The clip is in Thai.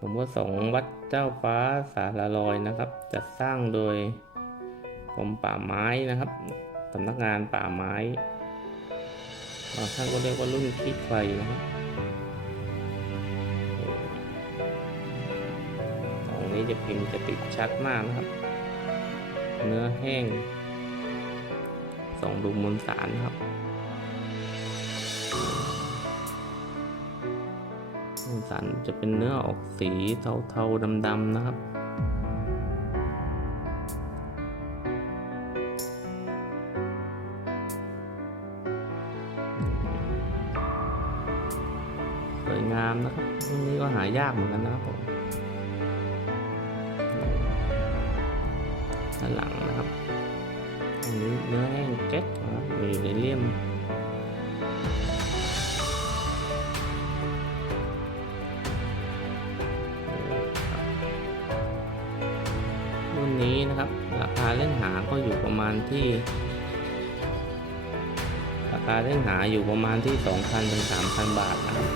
ผมประสงค์วัดเจ้าฟ้าสารลอยนะครับ จัดสร้างโดยกรมป่าไม้นะครับสำนักงานป่าไม้บางท่านก็เรียกว่ารุ่นขี้ไฟนะครับตรงนี้จะพิมพ์จะติดชัดมากนะครับ เนื้อแห้งส่องดูมวลสารนะครับ สารจะเป็นเนื้อออกสีเทาๆดำๆนะครับสวยงามนะครับรุ่นนี้ก็หายากเหมือนกันนะครับผมด้านหลังนะครับอันนี้เนื้อแห้งแก๊กนะมีเรเลียม รุ่นนี้นะครับ ราคาเล่นหาก็อยู่ประมาณที่ ราคาเล่นหาอยู่ประมาณที่ 2,000ถึง3,000 บาทนะครับ